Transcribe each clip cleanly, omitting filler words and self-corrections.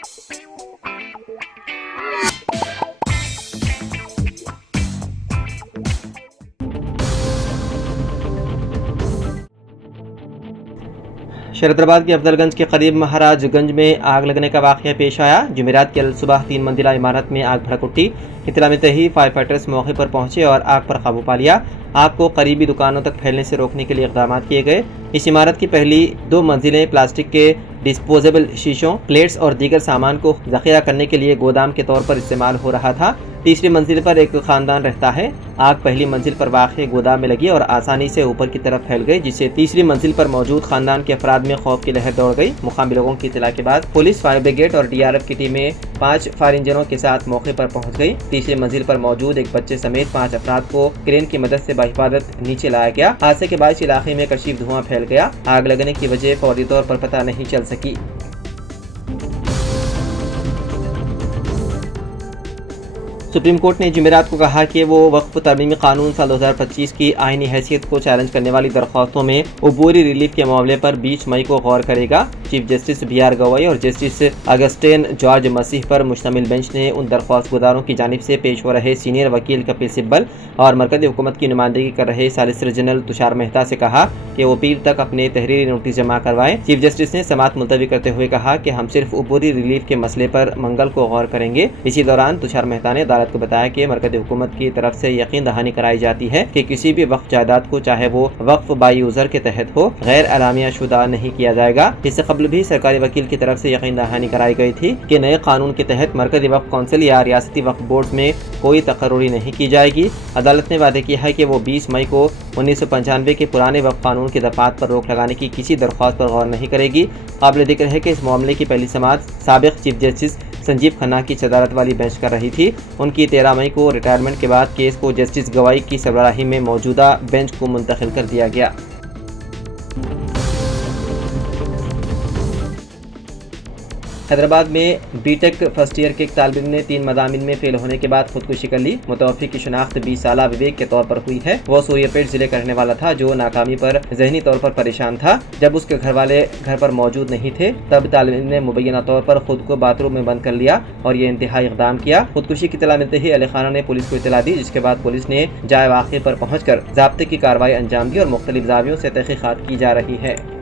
शरतराबाद के अफजलगंज के करीब महाराजगंज में आग लगने का वाक़या पेश आया। जुमेरात की सुबह 3 मंजिला इमारत में आग भड़क उठी। इत्तला मिलते ही फायर फाइटर्स मौके पर पहुंचे और आग पर काबू पा लिया। आग को करीबी दुकानों तक फैलने से रोकने के लिए इक़दाम किए गए। इस इमारत की पहली 2 मंजिलें प्लास्टिक के डिस्पोजेबल शीशों, प्लेट्स और दीगर सामान को ज़ख़ीरा करने के लिए गोदाम के तौर पर इस्तेमाल हो रहा था। तीसरी मंजिल पर एक ख़ानदान रहता है। आग पहली मंजिल पर वाक़ गोदाम में लगी और आसानी से ऊपर की तरफ फैल गई, जिससे तीसरी मंजिल पर मौजूद ख़ानदान के अफराद में खौफ की लहर दौड़ गई। मुकामी लोगों की इत्तला के बाद पुलिस, फायर ब्रिगेड और DRF की टीमें 5 फायर इंजनों के साथ मौके पर पहुंच गई। तीसरी मंजिल पर मौजूद एक बच्चे समेत 5 अफराद को क्रेन की मदद से बहिफाजत नीचे लाया गया। हादसे के बाद इलाके में कशीफ धुआं फैल गया। आग लगने की वजह फौरी तौर पर पता नहीं चल सकी। सुप्रीम कोर्ट ने जुमेरात को कहा कि वो वक्फ तरमीमी कानून साल 2025 की आईनी हैसियत को चैलेंज करने वाली दरख्वास्तों में अबूरी रिलीफ के मामले पर 20 मई को गौर करेगा। चीफ जस्टिस BR गवई और जस्टिस अगस्टिन जॉर्ज मसीह पर मुश्तमिल बेंच ने उन दरख्वास्त गुजारों की जानिब से पेश हो रहे सीनियर वकील कपिल सिब्बल और मरकज़ी हुकूमत की नुमाइंदगी कर रहे सॉलिसिटर जनरल तुषार मेहता से कहा कि वो पीर तक अपने तहरीरी नोटिस जमा करवाएं। चीफ जस्टिस ने समाअत मुलतवी करते हुए कहा कि हम सिर्फ अबूरी रिलीफ के मसले पर मंगल को गौर करेंगे। इसी दौरान तुषार मेहता ने अदालत को बताया कि मरकज़ी हुकूमत की तरफ से यकीन दहानी कराई जाती है कि किसी भी वक्फ जायदाद को, चाहे वो वक्फ बाई यूजर के तहत हो, गैर अलामिया शुदा नहीं किया जाएगा। इससे कबल भी सरकारी वकील की तरफ से यकीन दहानी कराई गई थी कि नए कानून के तहत मरकज़ी वक्फ कौंसिल या रियासती वक्फ बोर्ड में कोई तकर्रुरी नहीं की जाएगी। अदालत ने वादे किया है कि वो 20 मई को 1995 के पुराने वक्फ कानून की दफात पर रोक लगाने की किसी दरख्वास्त पर गौर नहीं करेगी। काबिल जिक्र है कि इस मामले की पहली समाअत साबिक चीफ जस्टिस संजीव खन्ना की सदारत वाली बेंच कर रही थी। उनकी 13 मई को रिटायरमेंट के बाद केस को जस्टिस गवाई की सरबराही में मौजूदा बेंच को मुंतकिल कर दिया गया। हैदराबाद में बीटेक फर्स्ट ईयर के एक तालिब इल्म ने 3 मज़ामिन में फेल होने के बाद खुदकुशी कर ली। मुतवफ़्फ़ी की शनाख्त 20 साला विवेक के तौर पर हुई है। वो सूर्यापेट जिले का रहने वाला था जो नाकामी पर ज़हनी तौर पर परेशान था। जब उसके घर वाले घर पर मौजूद नहीं थे तब तालिब इल्म ने मुबैना तौर पर खुद को बाथरूम में बंद कर लिया और ये इंतहाई इक़दाम किया। खुदकुशी की इत्तला मिलते ही अली खाना ने पुलिस को इत्तला दी, जिसके बाद पुलिस ने जाए वाक़े पर पहुँच कर ज़ाब्ते की कार्रवाई अंजाम दी और मुख्तलिफ ज़ावियों से तहक़ीक़ात की जा रही है।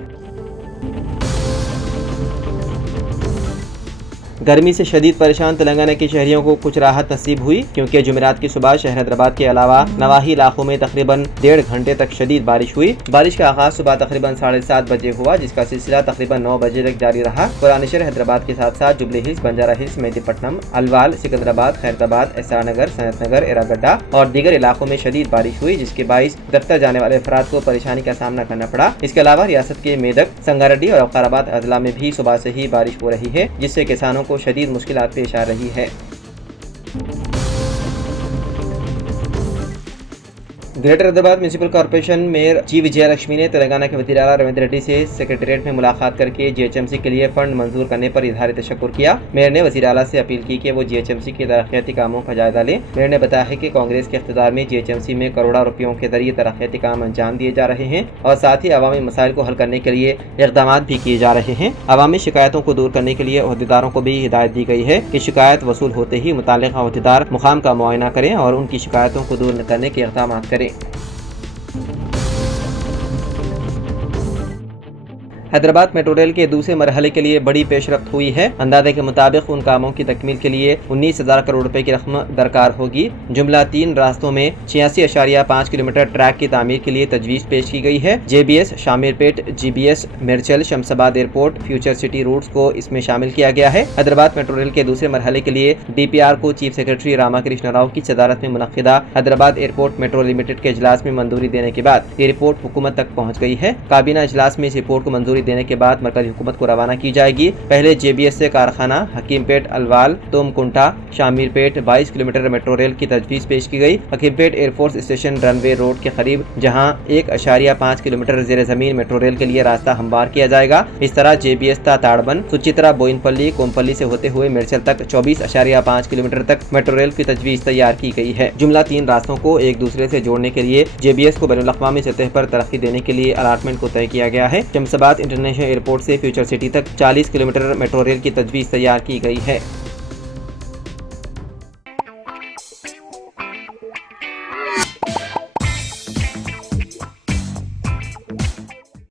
गर्मी से शदीद परेशान तेलंगाना के शहरियों को कुछ राहत नसीब हुई, क्योंकि जुमेरात की सुबह शहर हैदराबाद के अलावा नवाही इलाकों में तकरीबन 1.5 घंटे तक शदीद बारिश हुई। बारिश का आगाज सुबह तकरीबन 7:30 बजे हुआ, जिसका सिलसिला तकरीबन 9 बजे तक जारी रहा। पुराने शहर हैदराबाद के साथ साथ Jubilee Hills, Banjara Hills, Mehdipatnam, Alwal, Secunderabad, Khairatabad, SR Nagar, Sanath Nagar, Erragadda और दीगर इलाकों में शदीद बारिश हुई, जिसके बाइस दफ्तर जाने वाले अफराद को परेशानी का सामना करना पड़ा। इसके अलावा रियासत के मेदक, संगारेड्डी और वकाराबाद अजला में भी सुबह से ही बारिश हो रही है, जिससे किसानों को शदीद मुश्किलात पेश आ रही है। Greater Hyderabad Municipal Corporation mayor ji Vijayalakshmi ने तेलंगाना के वज़ीर आला रविंद्र रेड्डी से सेक्रेटेरिएट में मुलाकात करके GHMC के लिए फंड मंजूर करने पर इजहार तशक्कुर किया। मेयर ने वज़ीर आला से अपील की कि वो GHMC के तरक्याती कामों का जायजा लें। मेयर ने बताया है कि कांग्रेस के इख्तिदार में GHMC में करोड़ों रुपयों के जरिए तरक्याती काम अंजाम दिए जा रहे हैं और साथ ही अवामी मसाइल को हल करने के लिए इक़दाम भी किए जा रहे हैं। अवामी शिकायतों को दूर करने के लिए अहदेदारों को भी हिदायत दी गई है कि शिकायत वसूल होते ही मुताल्लिक़ा अहदेदार मुकाम का मुआयना करें और उनकी शिकायतों को दूर करने के इक़दाम करें। हैदराबाद मेट्रो रेल के दूसरे मरहले के लिए बड़ी पेशरफ्त हुई है। अंदाजे के मुताबिक उन कामों की तकमील के लिए 19,000 करोड़ रुपए की रकम दरकार होगी। जुमला 3 रास्तों में 86.5 किलोमीटर ट्रैक की तामीर के लिए तजवीज़ पेश की गई है। JBS Shamirpet, GBS Mirchal, Shamshabad airport, Future City routes को इसमें शामिल किया गया है। हैदराबाद मेट्रो रेल के दूसरे मरहले के लिए DPR को चीफ सेक्रेटरी रामाकृष्ण राव की सदारत में मुनक्किदा हैदराबाद एयरपोर्ट मेट्रो लिमिटेड के इजलास में मंजूरी देने के बाद ये रिपोर्ट हुकूमत तक पहुँच गई है। काबीना इजलास में इस रिपोर्ट को मंजूरी देने के बाद मरकजी हुकूमत को रवाना की जाएगी। पहले JBS से Karkhana, Hakimpet, Alwal, Thumkunta, Shamirpet 22 kilometre metro rail की तजवीज़ पेश की गई। Hakimpet air force station runway road के करीब जहां 1.5 किलोमीटर ज़ेर ज़मीन मेट्रो रेल के लिए रास्ता हमवार किया जाएगा। इस तरह JBS ता ताड़बन, सुचित्रा, बोइनपल्ली, कोमपल्ली से होते हुए मिर्चल तक 24.5 किलोमीटर तक मेट्रो रेल की तजवीज़ तैयार की गई है। जुमला 3 रास्तों को एक दूसरे से जोड़ने के लिए JBS को बैनुल अक़वामी सतह पर तरक्की देने के लिए अलाटमेंट को तय किया गया है। शमशाबाद इंटरनेशनल एयरपोर्ट से फ्यूचर सिटी तक 40 किलोमीटर मेट्रो रेल की तजवीज़ तैयार की गई है।